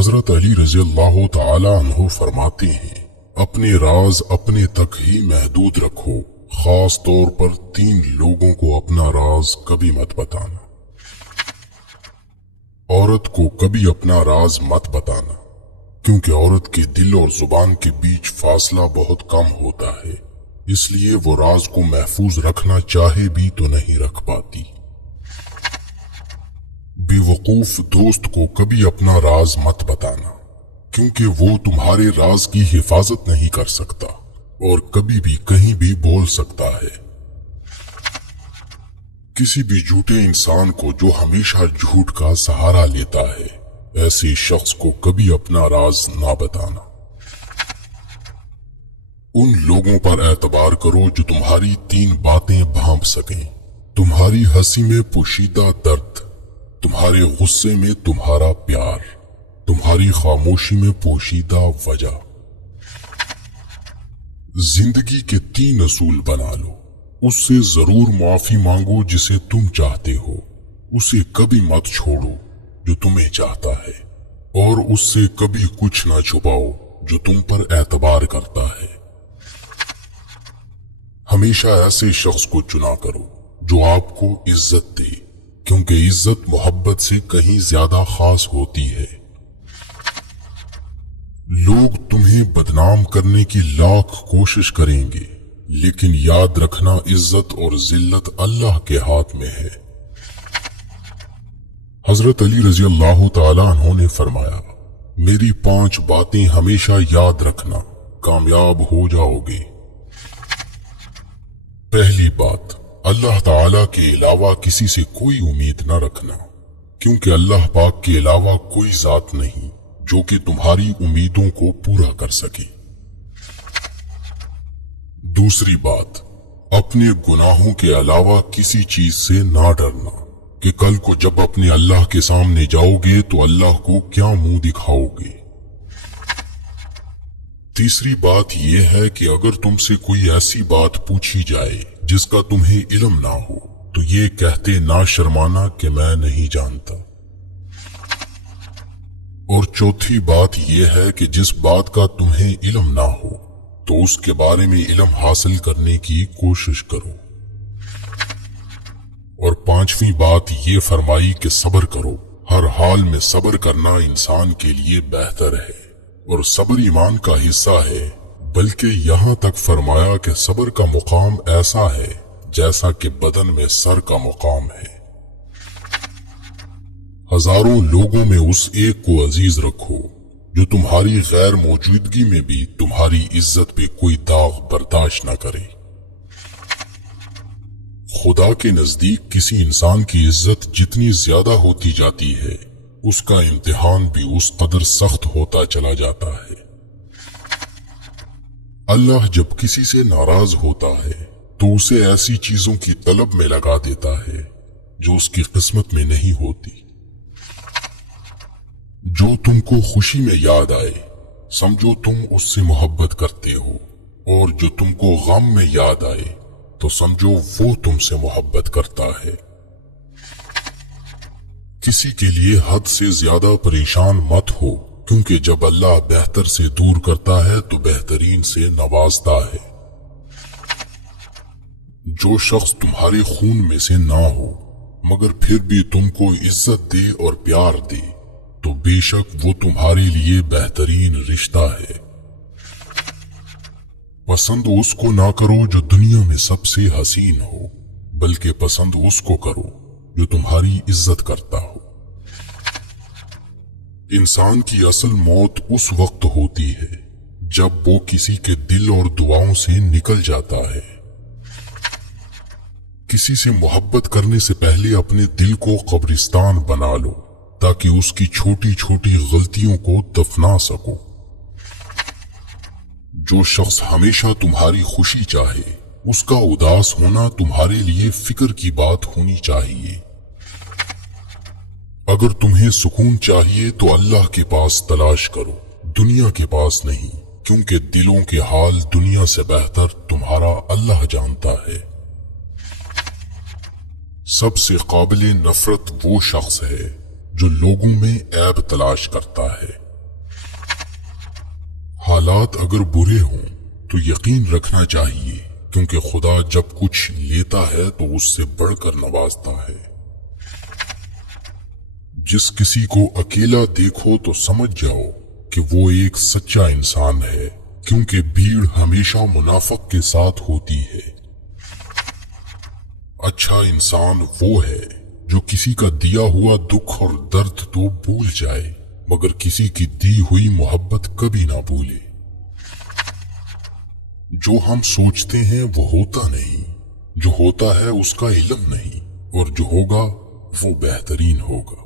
حضرت علی رضی اللہ تعالی عنہ فرماتے ہیں، اپنے راز اپنے تک ہی محدود رکھو، خاص طور پر 3 لوگوں کو اپنا راز کبھی مت بتانا۔ عورت کو کبھی اپنا راز مت بتانا، کیونکہ عورت کے دل اور زبان کے بیچ فاصلہ بہت کم ہوتا ہے، اس لیے وہ راز کو محفوظ رکھنا چاہے بھی تو نہیں رکھ پاتی۔ بے وقوف دوست کو کبھی اپنا راز مت بتانا، کیونکہ وہ تمہارے راز کی حفاظت نہیں کر سکتا اور کبھی بھی کہیں بھی بول سکتا ہے۔ کسی بھی جھوٹے انسان کو جو ہمیشہ جھوٹ کا سہارا لیتا ہے، ایسے شخص کو کبھی اپنا راز نہ بتانا۔ ان لوگوں پر اعتبار کرو جو تمہاری 3 باتیں بھانپ سکیں، تمہاری ہنسی میں پوشیدہ درد، تمہارے غصے میں تمہارا پیار، تمہاری خاموشی میں پوشیدہ وجہ۔ زندگی کے 3 اصول بنا لو۔ اس سے ضرور معافی مانگو جسے تم چاہتے ہو، اسے کبھی مت چھوڑو جو تمہیں چاہتا ہے، اور اس سے کبھی کچھ نہ چھپاؤ جو تم پر اعتبار کرتا ہے۔ ہمیشہ ایسے شخص کو چنا کرو جو آپ کو عزت دے، کیونکہ عزت محبت سے کہیں زیادہ خاص ہوتی ہے۔ لوگ تمہیں بدنام کرنے کی لاکھ کوشش کریں گے، لیکن یاد رکھنا عزت اور ذلت اللہ کے ہاتھ میں ہے۔ حضرت علی رضی اللہ تعالی عنہ نے فرمایا، میری 5 باتیں ہمیشہ یاد رکھنا، کامیاب ہو جاؤ گے۔ پہلی بات، اللہ تعالی کے علاوہ کسی سے کوئی امید نہ رکھنا، کیونکہ اللہ پاک کے علاوہ کوئی ذات نہیں جو کہ تمہاری امیدوں کو پورا کر سکے۔ دوسری بات، اپنے گناہوں کے علاوہ کسی چیز سے نہ ڈرنا کہ کل کو جب اپنے اللہ کے سامنے جاؤ گے تو اللہ کو کیا منہ دکھاؤ گے۔ تیسری بات یہ ہے کہ اگر تم سے کوئی ایسی بات پوچھی جائے جس کا تمہیں علم نہ ہو تو یہ کہتے نہ شرمانا کہ میں نہیں جانتا۔ اور چوتھی بات یہ ہے کہ جس بات کا تمہیں علم نہ ہو تو اس کے بارے میں علم حاصل کرنے کی کوشش کرو۔ اور 5ویں بات یہ فرمائی کہ صبر کرو، ہر حال میں صبر کرنا انسان کے لیے بہتر ہے، اور صبر ایمان کا حصہ ہے، بلکہ یہاں تک فرمایا کہ صبر کا مقام ایسا ہے جیسا کہ بدن میں سر کا مقام ہے۔ ہزاروں لوگوں میں اس ایک کو عزیز رکھو جو تمہاری غیر موجودگی میں بھی تمہاری عزت پہ کوئی داغ برداشت نہ کرے۔ خدا کے نزدیک کسی انسان کی عزت جتنی زیادہ ہوتی جاتی ہے، اس کا امتحان بھی اس قدر سخت ہوتا چلا جاتا ہے۔ اللہ جب کسی سے ناراض ہوتا ہے تو اسے ایسی چیزوں کی طلب میں لگا دیتا ہے جو اس کی قسمت میں نہیں ہوتی۔ جو تم کو خوشی میں یاد آئے سمجھو تم اس سے محبت کرتے ہو، اور جو تم کو غم میں یاد آئے تو سمجھو وہ تم سے محبت کرتا ہے۔ کسی کے لیے حد سے زیادہ پریشان مت ہو، کیونکہ جب اللہ بہتر سے دور کرتا ہے تو بہترین سے نوازتا ہے۔ جو شخص تمہارے خون میں سے نہ ہو مگر پھر بھی تم کو عزت دے اور پیار دے تو بے شک وہ تمہارے لیے بہترین رشتہ ہے۔ پسند اس کو نہ کرو جو دنیا میں سب سے حسین ہو، بلکہ پسند اس کو کرو جو تمہاری عزت کرتا ہو۔ انسان کی اصل موت اس وقت ہوتی ہے جب وہ کسی کے دل اور دعاؤں سے نکل جاتا ہے۔ کسی سے محبت کرنے سے پہلے اپنے دل کو قبرستان بنا لو تاکہ اس کی چھوٹی چھوٹی غلطیوں کو دفنا سکو۔ جو شخص ہمیشہ تمہاری خوشی چاہے اس کا اداس ہونا تمہارے لیے فکر کی بات ہونی چاہیے۔ اگر تمہیں سکون چاہیے تو اللہ کے پاس تلاش کرو، دنیا کے پاس نہیں، کیونکہ دلوں کے حال دنیا سے بہتر تمہارا اللہ جانتا ہے۔ سب سے قابل نفرت وہ شخص ہے جو لوگوں میں عیب تلاش کرتا ہے حالات اگر برے ہوں تو یقین رکھنا چاہیے، کیونکہ خدا جب کچھ لیتا ہے تو اس سے بڑھ کر نوازتا ہے۔ جس کسی کو اکیلا دیکھو تو سمجھ جاؤ کہ وہ ایک سچا انسان ہے، کیونکہ بھیڑ ہمیشہ منافق کے ساتھ ہوتی ہے۔ اچھا انسان وہ ہے جو کسی کا دیا ہوا دکھ اور درد تو بھول جائے، مگر کسی کی دی ہوئی محبت کبھی نہ بھولے۔ جو ہم سوچتے ہیں وہ ہوتا نہیں، جو ہوتا ہے اس کا علم نہیں، اور جو ہوگا وہ بہترین ہوگا۔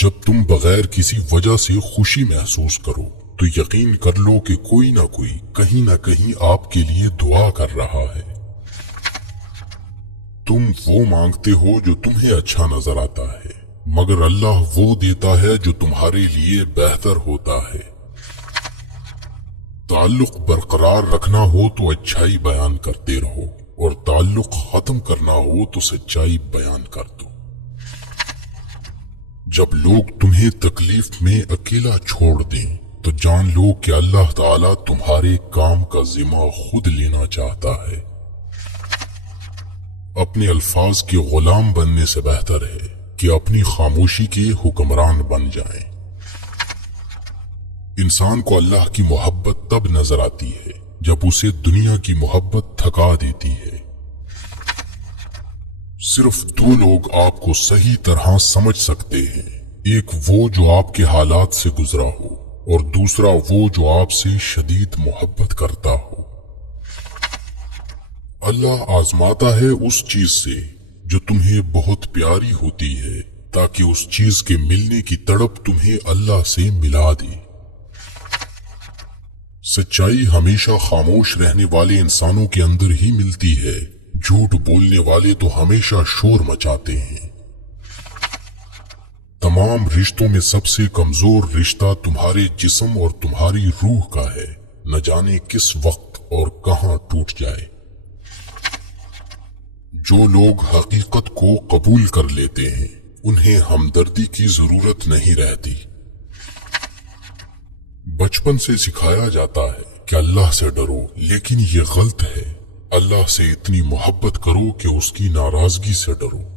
جب تم بغیر کسی وجہ سے خوشی محسوس کرو تو یقین کر لو کہ کوئی نہ کوئی کہیں نہ کہیں آپ کے لیے دعا کر رہا ہے۔ تم وہ مانگتے ہو جو تمہیں اچھا نظر آتا ہے، مگر اللہ وہ دیتا ہے جو تمہارے لیے بہتر ہوتا ہے۔ تعلق برقرار رکھنا ہو تو اچھائی بیان کرتے رہو، اور تعلق ختم کرنا ہو تو سچائی بیان کر دو۔ جب لوگ تمہیں تکلیف میں اکیلا چھوڑ دیں تو جان لو کہ اللہ تعالیٰ تمہارے کام کا ذمہ خود لینا چاہتا ہے۔ اپنے الفاظ کے غلام بننے سے بہتر ہے کہ اپنی خاموشی کے حکمران بن جائیں۔ انسان کو اللہ کی محبت تب نظر آتی ہے جب اسے دنیا کی محبت تھکا دیتی ہے۔ صرف دو لوگ آپ کو صحیح طرح سمجھ سکتے ہیں، ایک وہ جو آپ کے حالات سے گزرا ہو، اور دوسرا وہ جو آپ سے شدید محبت کرتا ہو۔ اللہ آزماتا ہے اس چیز سے جو تمہیں بہت پیاری ہوتی ہے، تاکہ اس چیز کے ملنے کی تڑپ تمہیں اللہ سے ملا دے۔ سچائی ہمیشہ خاموش رہنے والے انسانوں کے اندر ہی ملتی ہے، جھوٹ بولنے والے تو ہمیشہ شور مچاتے ہیں۔ تمام رشتوں میں سب سے کمزور رشتہ تمہارے جسم اور تمہاری روح کا ہے، نہ جانے کس وقت اور کہاں ٹوٹ جائے۔ جو لوگ حقیقت کو قبول کر لیتے ہیں انہیں ہمدردی کی ضرورت نہیں رہتی۔ بچپن سے سکھایا جاتا ہے کہ اللہ سے ڈرو، لیکن یہ غلط ہے۔ اللہ سے اتنی محبت کرو کہ اس کی ناراضگی سے ڈرو۔